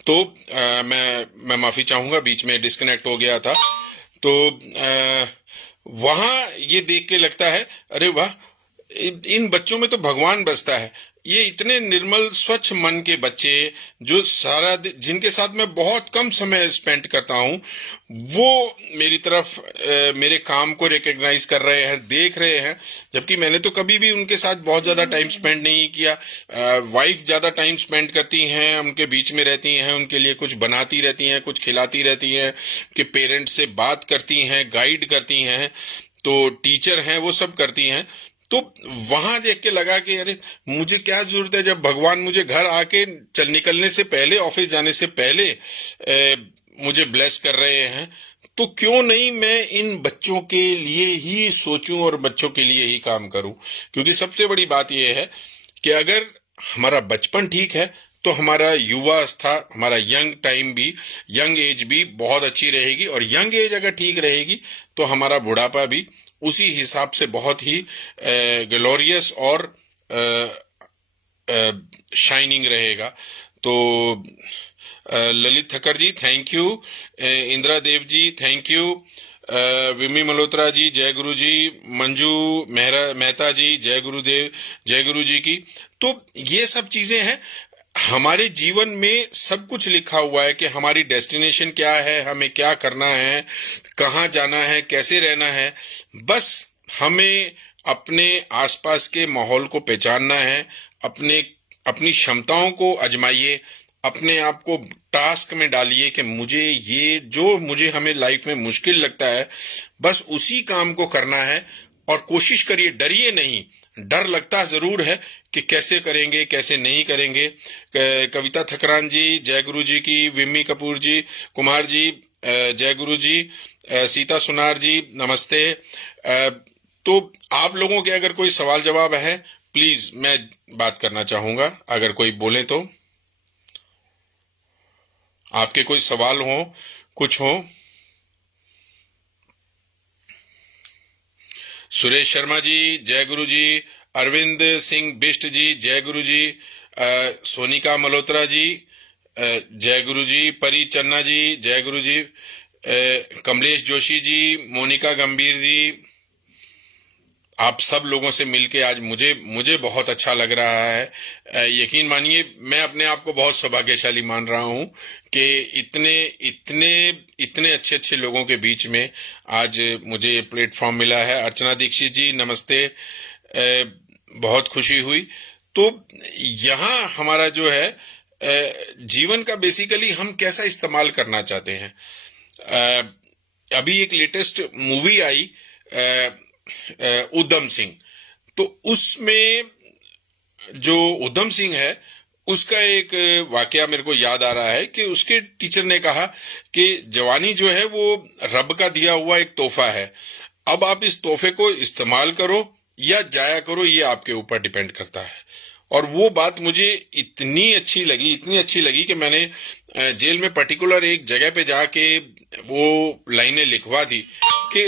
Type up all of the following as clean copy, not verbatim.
तो मैं माफ़ी चाहूँगा, बीच में डिस्कनेक्ट हो गया था। तो वहाँ ये देख के लगता है, अरे वाह, इन बच्चों में तो भगवान बसता है। ये इतने निर्मल स्वच्छ मन के बच्चे, जो जिनके साथ मैं बहुत कम समय स्पेंड करता हूँ, वो मेरी तरफ मेरे काम को रिकग्नाइज कर रहे हैं, देख रहे हैं। जबकि मैंने तो कभी भी उनके साथ बहुत ज़्यादा टाइम स्पेंड नहीं किया। वाइफ ज़्यादा टाइम स्पेंड करती हैं, उनके बीच में रहती हैं, उनके लिए कुछ बनाती रहती हैं, कुछ खिलाती रहती हैं, कि पेरेंट्स से बात करती हैं, गाइड करती हैं, तो टीचर हैं, वो सब करती हैं। तो वहां देख के लगा कि अरे, मुझे क्या जरूरत है, जब भगवान मुझे घर आके चल निकलने से पहले, ऑफिस जाने से पहले मुझे ब्लेस कर रहे हैं, तो क्यों नहीं मैं इन बच्चों के लिए ही सोचूं और बच्चों के लिए ही काम करूं। क्योंकि सबसे बड़ी बात यह है कि अगर हमारा बचपन ठीक है, तो हमारा युवावस्था, हमारा यंग एज भी बहुत अच्छी रहेगी। और यंग एज अगर ठीक रहेगी, तो हमारा बुढ़ापा भी उसी हिसाब से बहुत ही ग्लोरियस और शाइनिंग रहेगा। तो Lalit Thakkar ji thank you, Indira Dev ji thank you, Vimi Malhotra ji जय गुरु जी, मंजू मेहता जी जय गुरुदेव, जय गुरु जी की। तो ये सब चीजें हैं। हमारे जीवन में सब कुछ लिखा हुआ है कि हमारी डेस्टिनेशन क्या है, हमें क्या करना है, कहाँ जाना है, कैसे रहना है। बस हमें अपने आसपास के माहौल को पहचानना है, अपने अपनी क्षमताओं को आजमाइए, अपने आप को टास्क में डालिए कि मुझे हमें लाइफ में मुश्किल लगता है, बस उसी काम को करना है। और कोशिश करिए, डरिए नहीं। डर लगता जरूर है कि कैसे करेंगे, कैसे नहीं करेंगे। कविता थकरान जी जय गुरु जी की, विम्मी कपूर जी, कुमार जी जय गुरु जी, सीता सुनार जी नमस्ते। तो आप लोगों के अगर कोई सवाल जवाब है, प्लीज मैं बात करना चाहूंगा, अगर कोई बोले तो। आपके कोई सवाल हो, कुछ हो। सुरेश शर्मा जी जय गुरु जी, अरविंद सिंह बिष्ट जी जय गुरु जी, सोनिका मल्होत्रा जी जय गुरु जी, परी चन्ना जी जय गुरु जी, कमलेश जोशी जी, मोनिका गंभीर जी, आप सब लोगों से मिलके आज मुझे मुझे बहुत अच्छा लग रहा है। यकीन मानिए, मैं अपने आप को बहुत सौभाग्यशाली मान रहा हूँ कि इतने इतने इतने अच्छे अच्छे लोगों के बीच में आज मुझे ये प्लेटफॉर्म मिला है। अर्चना दीक्षित जी नमस्ते, बहुत खुशी हुई। तो यहाँ हमारा जो है जीवन का बेसिकली हम कैसा इस्तेमाल करना चाहते हैं। अभी एक लेटेस्ट मूवी आई उधम सिंह, तो उसमें जो उधम सिंह है, उसका एक वाकया मेरे को याद आ रहा है कि उसके टीचर ने कहा कि जवानी जो है वो रब का दिया हुआ एक तोहफा है। अब आप इस तोहफे को इस्तेमाल करो या जाया करो, ये आपके ऊपर डिपेंड करता है। और वो बात मुझे इतनी अच्छी लगी कि मैंने जेल में पर्टिकुलर एक जगह पे जाके वो लाइनें लिखवा दी कि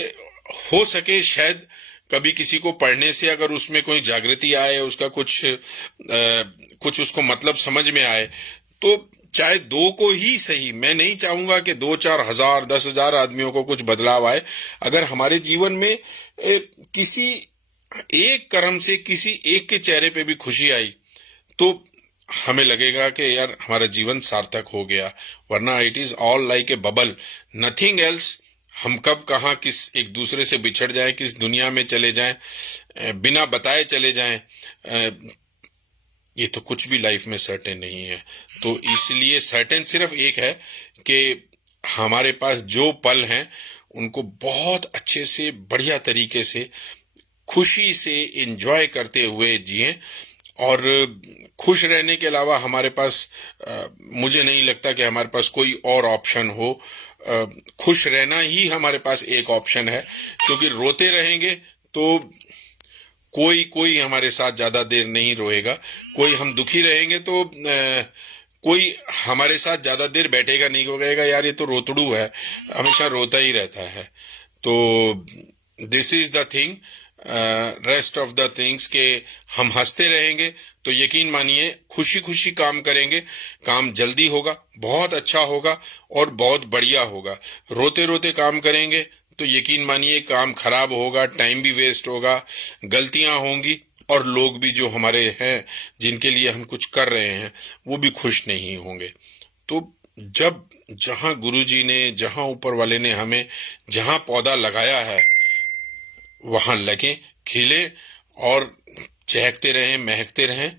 हो सके शायद कभी किसी को पढ़ने से अगर उसमें कोई जागृति आए, उसका कुछ उसको मतलब समझ में आए, तो चाहे दो को ही सही, मैं नहीं चाहूंगा कि 2-4 हजार 10,000 आदमियों को कुछ बदलाव आए। अगर हमारे जीवन में किसी एक कर्म से किसी एक के चेहरे पे भी खुशी आई, तो हमें लगेगा कि यार हमारा जीवन सार्थक हो गया। वरना it is all like a bubble, nothing else. हम कब कहाँ किस एक दूसरे से बिछड़ जाएं, किस दुनिया में चले जाएं, बिना बताए चले जाएं, ये तो कुछ भी लाइफ में सर्टेन नहीं है। तो इसलिए सर्टेन सिर्फ एक है कि हमारे पास जो पल हैं, उनको बहुत अच्छे से, बढ़िया तरीके से, खुशी से एंजॉय करते हुए जिएं। और खुश रहने के अलावा हमारे पास मुझे नहीं लगता कि हमारे पास कोई और ऑप्शन हो। खुश रहना ही हमारे पास एक ऑप्शन है, क्योंकि रोते रहेंगे तो कोई कोई हमारे साथ ज्यादा देर नहीं रोएगा। कोई हम दुखी रहेंगे तो कोई हमारे साथ ज्यादा देर बैठेगा नहीं, को कहेगा यार ये तो रोतड़ू है, हमेशा रोता ही रहता है। तो this is the thing. Rest of the things के हम हंसते रहेंगे तो यकीन मानिए खुशी खुशी काम करेंगे, काम जल्दी होगा, बहुत अच्छा होगा और बहुत बढ़िया होगा। रोते रोते काम करेंगे तो यकीन मानिए काम खराब होगा, टाइम भी वेस्ट होगा, गलतियां होंगी और लोग भी जो हमारे हैं जिनके लिए हम कुछ कर रहे हैं वो भी खुश नहीं होंगे। तो जब जहां गुरुजी ने, जहां ऊपर वाले ने हमें जहां पौधा लगाया है वहां लगे, खिले और चहकते रहें, महकते रहें।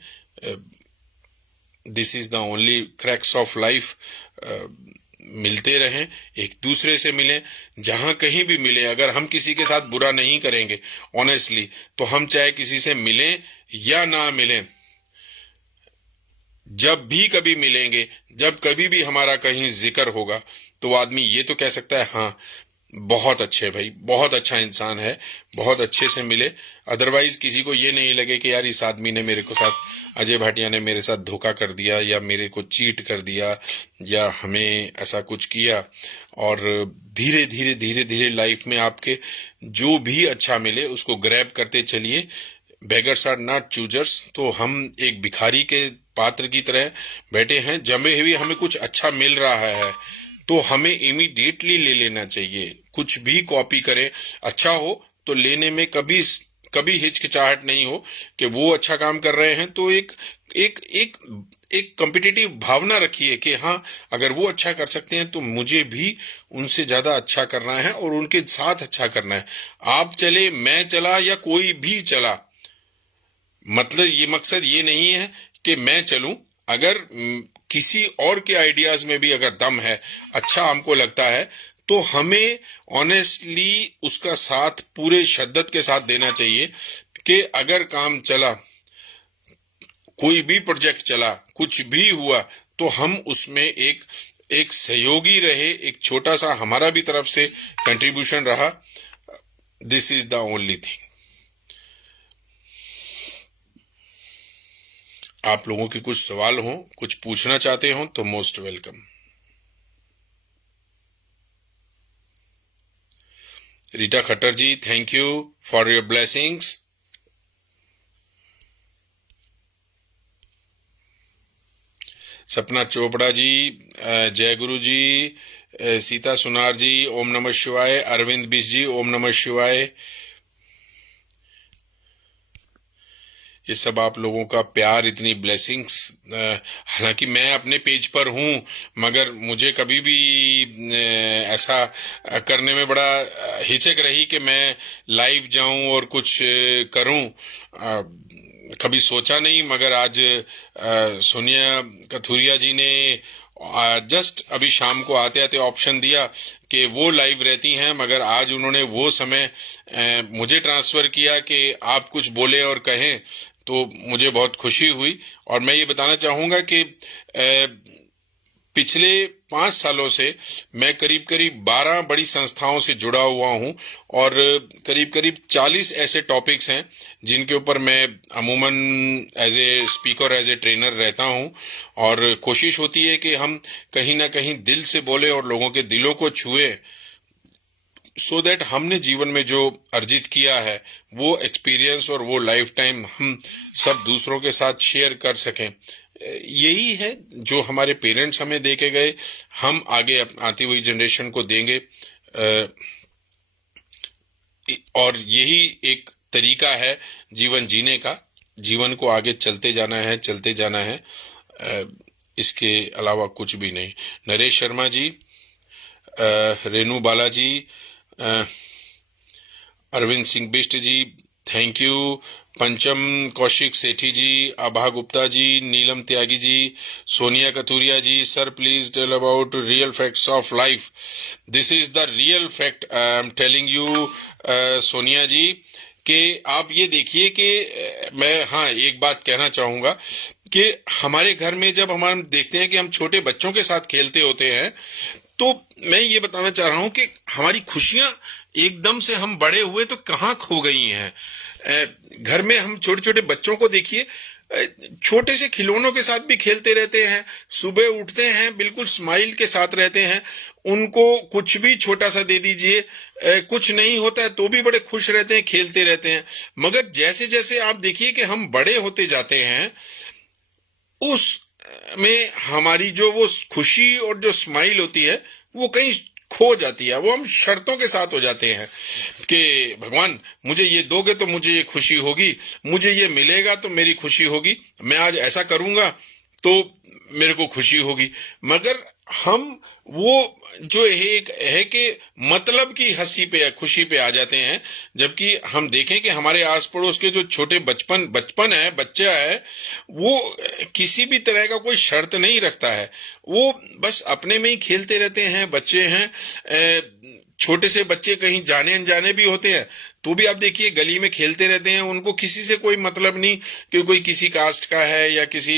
This is the only cracks of life. मिलते रहें, एक दूसरे से मिलें, जहां कहीं भी मिले। अगर हम किसी के साथ बुरा नहीं करेंगे ऑनेस्टली, तो हम चाहे किसी से मिलें या ना मिलें, जब भी कभी मिलेंगे, जब कभी भी हमारा कहीं जिक्र होगा, तो आदमी ये तो कह सकता है हाँ बहुत अच्छे भाई, बहुत अच्छा इंसान है, बहुत अच्छे से मिले। अदरवाइज किसी को ये नहीं लगे कि यार इस आदमी ने मेरे को साथ, अजय भाटिया ने मेरे साथ धोखा कर दिया या मेरे को चीट कर दिया या हमें ऐसा कुछ किया। और धीरे धीरे धीरे धीरे लाइफ में आपके जो भी अच्छा मिले उसको ग्रैब करते चलिए। Beggars are not choosers. तो हम एक भिखारी के पात्र की तरह बैठे हैं, जमे हुए हमें कुछ अच्छा मिल रहा है तो हमें इमीडिएटली ले लेना चाहिए। कुछ भी कॉपी करें, अच्छा हो तो लेने में कभी कभी हिचकिचाहट नहीं हो कि वो अच्छा काम कर रहे हैं तो एक एक एक एक कॉम्पिटिटिव भावना रखिए कि हाँ अगर वो अच्छा कर सकते हैं तो मुझे भी उनसे ज्यादा अच्छा करना है और उनके साथ अच्छा करना है। आप चले, मैं चला या कोई भी चला, मतलब ये मकसद ये नहीं है कि मैं चलूं। अगर किसी और के आइडियाज में भी अगर दम है, अच्छा हमको लगता है, तो हमें ऑनेस्टली उसका साथ पूरे शिद्दत के साथ देना चाहिए कि अगर काम चला, कोई भी प्रोजेक्ट चला, कुछ भी हुआ, तो हम उसमें एक सहयोगी रहे, एक छोटा सा हमारा भी तरफ से कंट्रीब्यूशन रहा। This is the only thing. आप लोगों के कुछ सवाल हो, कुछ पूछना चाहते हो तो most welcome. Rita Khattar ji, thank you for your blessings. Sapna Chopra जी, जय गुरु जी, सीता सुनार जी, ओम नमः शिवाय। अरविंद बिश जी, ओम नमः शिवाय। ये सब आप लोगों का प्यार, इतनी ब्लेसिंग्स। हालांकि मैं अपने पेज पर हूँ मगर मुझे कभी भी ऐसा करने में बड़ा हिचक रही कि मैं लाइव जाऊं और कुछ करूं। कभी सोचा नहीं, मगर आज सोनिया कथुरिया जी ने जस्ट अभी शाम को आते आते ऑप्शन दिया कि वो लाइव रहती हैं, मगर आज उन्होंने वो समय मुझे ट्रांसफर किया कि आप कुछ बोले और कहें, तो मुझे बहुत खुशी हुई। और मैं ये बताना चाहूँगा कि पिछले 5 सालों से मैं करीब करीब 12 बड़ी संस्थाओं से जुड़ा हुआ हूँ और करीब करीब 40 ऐसे टॉपिक्स हैं जिनके ऊपर मैं अमूमन as a speaker, as a trainer रहता हूँ। और कोशिश होती है कि हम कहीं ना कहीं दिल से बोले और लोगों के दिलों को छुए, सो दैट हमने जीवन में जो अर्जित किया है वो एक्सपीरियंस और वो लाइफ टाइम हम सब दूसरों के साथ शेयर कर सकें। यही है जो हमारे पेरेंट्स हमें दे के गए, हम आगे आती हुई जनरेशन को देंगे। और यही एक तरीका है जीवन जीने का। जीवन को आगे चलते जाना है, चलते जाना है, इसके अलावा कुछ भी नहीं। Naresh Sharma ji, Renu Balaji, Arvind Singh Bisht ji, thank you. Pancham Kaushik Sethi ji, Abha Gupta ji, Neelam Tyagi ji, Sonia Kathuria ji, sir please tell about real facts of life. This is the real fact I am telling you Sonia ji, कि आप ये देखिए कि मैं हाँ एक बात कहना चाहूँगा कि हमारे घर में जब हम देखते हैं कि हम छोटे बच्चों के साथ खेलते होते हैं, तो मैं ये बताना चाह रहा हूं कि हमारी खुशियां एकदम से हम बड़े हुए तो कहाँ खो गई हैं। घर में हम छोटे छोटे बच्चों को देखिए, छोटे से खिलौनों के साथ भी खेलते रहते हैं, सुबह उठते हैं बिल्कुल स्माइल के साथ रहते हैं, उनको कुछ भी छोटा सा दे दीजिए, कुछ नहीं होता है तो भी बड़े खुश रहते हैं, खेलते रहते हैं। मगर जैसे जैसे आप देखिए कि हम बड़े होते जाते हैं, उस में हमारी जो वो खुशी और जो स्माइल होती है वो कहीं खो जाती है। वो हम शर्तों के साथ हो जाते हैं कि भगवान मुझे ये दोगे तो मुझे ये खुशी होगी, मुझे ये मिलेगा तो मेरी खुशी होगी, मैं आज ऐसा करूंगा तो मेरे को खुशी होगी। मगर हम वो जो एक है कि मतलब की हंसी पे खुशी पे आ जाते हैं, जबकि हम देखें कि हमारे आस पड़ोस के जो छोटे बचपन बचपन है, बच्चा है, वो किसी भी तरह का कोई शर्त नहीं रखता है, वो बस अपने में ही खेलते रहते हैं। बच्चे हैं, छोटे से बच्चे कहीं जाने अनजाने भी होते हैं तो भी आप देखिए गली में खेलते रहते हैं, उनको किसी से कोई मतलब नहीं कि कोई किसी कास्ट का है या किसी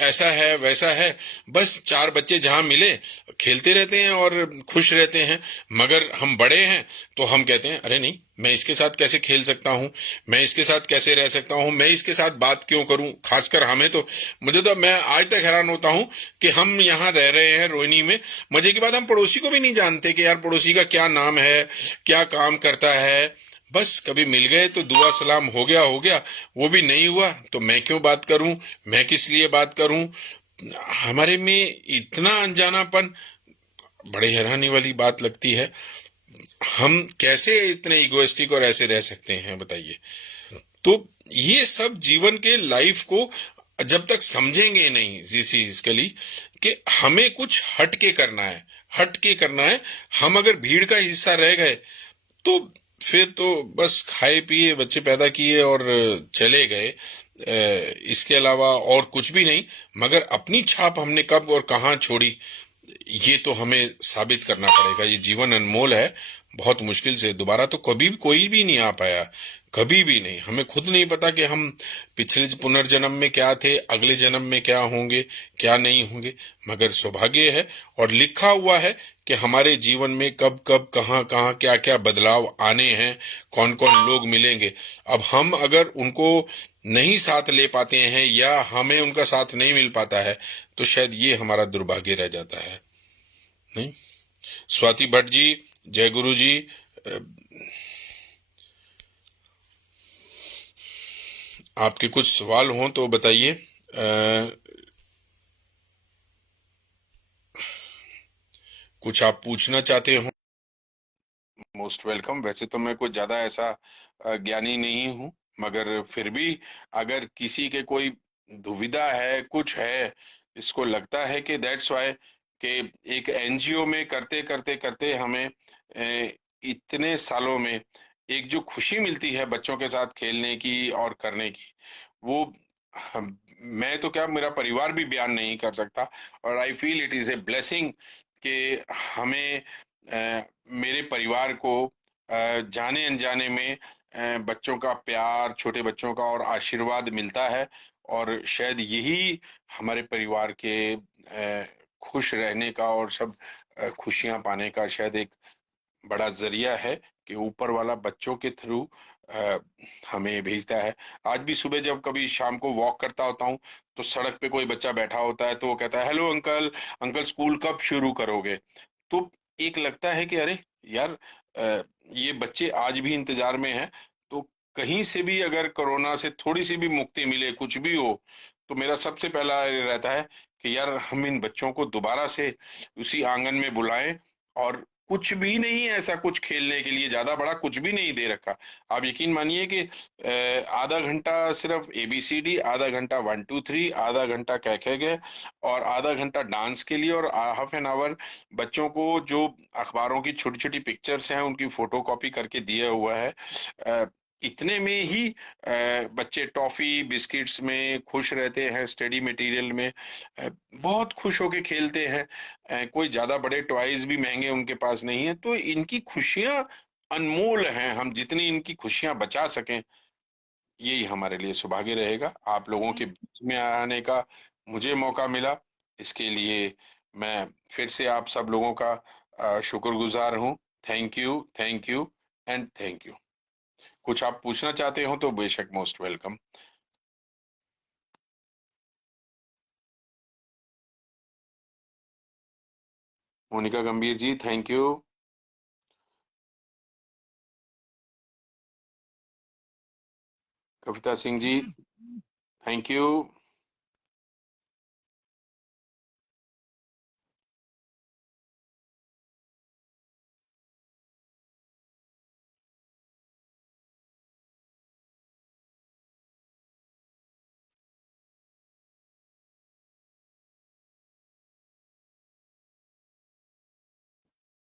ऐसा है वैसा है, बस चार बच्चे जहां मिले खेलते रहते हैं और खुश रहते हैं। मगर हम बड़े हैं तो हम कहते हैं अरे नहीं, मैं इसके साथ कैसे खेल सकता हूँ, मैं इसके साथ कैसे रह सकता हूँ, मैं इसके साथ बात क्यों करूं। खासकर हमें तो, मुझे तो, मैं आज तक हैरान होता हूँ कि हम यहाँ रह रहे हैं रोहिणी में, मजे की बात हम पड़ोसी को भी नहीं जानते कि यार पड़ोसी का क्या नाम है, क्या काम करता है। बस कभी मिल गए तो दुआ सलाम हो गया, वो भी नहीं हुआ तो मैं क्यों बात करूं, मैं किस लिए बात करूं। हमारे में इतना अनजानापन बड़े हैरानी वाली बात लगती है। हम कैसे इतने इगोइस्टिक और ऐसे रह सकते हैं बताइए। तो ये सब जीवन के लाइफ को जब तक समझेंगे नहीं बेसिकली कि हमें कुछ हट के करना है, हट के करना है, हम अगर भीड़ का हिस्सा रह गए तो फिर तो बस खाए पिए बच्चे पैदा किए और चले गए, इसके अलावा और कुछ भी नहीं। मगर अपनी छाप हमने कब और कहाँ छोड़ी, ये तो हमें साबित करना पड़ेगा। ये जीवन अनमोल है, बहुत मुश्किल से दोबारा तो कभी भी कोई भी नहीं आ पाया, कभी भी नहीं। हमें खुद नहीं पता कि हम पिछले पुनर्जन्म में क्या थे, अगले जन्म में क्या होंगे, क्या नहीं होंगे। मगर सौभाग्य है और लिखा हुआ है कि हमारे जीवन में कब कब कहाँ कहाँ क्या क्या बदलाव आने हैं, कौन कौन लोग मिलेंगे। अब हम अगर उनको नहीं साथ ले पाते हैं या हमें उनका साथ नहीं मिल पाता है तो शायद ये हमारा दुर्भाग्य रह जाता है। नहीं, स्वाति भट्ट जी, जय गुरु जी, आपके कुछ सवाल हों तो बताइए। कुछ आप पूछना चाहते हो, मोस्ट वेलकम। वैसे तो मैं कुछ ज्यादा ऐसा ज्ञानी नहीं हूँ, मगर फिर भी अगर किसी के कोई दुविधा है, कुछ है, इसको लगता है कि दैट्स वाई कि एक एनजीओ में करते करते करते हमें इतने सालों में एक जो खुशी मिलती है बच्चों के साथ खेलने की और करने की, वो मैं तो क्या, मेरा परिवार भी बयान नहीं कर सकता। और I feel it is a blessing कि हमें मेरे परिवार को जाने अनजाने में बच्चों का प्यार, छोटे बच्चों का और आशीर्वाद मिलता है। और शायद यही हमारे परिवार के खुश रहने का और सब खुशियां पाने का शायद एक बड़ा जरिया है कि ऊपर वाला बच्चों के थ्रू हमें भेजता है। आज भी सुबह जब कभी शाम को वॉक करता होता हूँ तो सड़क पे कोई बच्चा बैठा होता है तो वो कहता है हेलो अंकल, अंकल स्कूल कब शुरू करोगे। तो एक लगता है कि अरे यार, ये बच्चे आज भी इंतजार में हैं। तो कहीं से भी अगर कोरोना से थोड़ी सी भी मुक्ति मिले, कुछ भी हो, तो मेरा सबसे पहला ये रहता है कि यार हम इन बच्चों को दोबारा से उसी आंगन में बुलाएं। और कुछ भी नहीं है ऐसा, कुछ खेलने के लिए ज्यादा बड़ा कुछ भी नहीं दे रखा। आप यकीन मानिए कि आधा घंटा सिर्फ एबीसीडी, आधा घंटा 1 2 3, आधा घंटा कह गए, और आधा घंटा डांस के लिए, और हाफ एन आवर बच्चों को जो अखबारों की छोटी छोटी पिक्चर्स हैं उनकी फोटो कॉपी करके दिया हुआ है। इतने में ही बच्चे टॉफी बिस्किट्स में खुश रहते हैं, स्टडी मटेरियल में बहुत खुश होके खेलते हैं। कोई ज्यादा बड़े टॉयज भी महंगे उनके पास नहीं है। तो इनकी खुशियां अनमोल हैं, हम जितनी इनकी खुशियां बचा सकें यही हमारे लिए सौभाग्य रहेगा। आप लोगों के बीच में आने का मुझे मौका मिला, इसके लिए मैं फिर से आप सब लोगों का शुक्रगुजार हूँ। Thank you, thank you and thank you. कुछ आप पूछना चाहते हो तो बेशक most welcome. Monika Gambhir ji, thank you. Kavita Singh ji, thank you.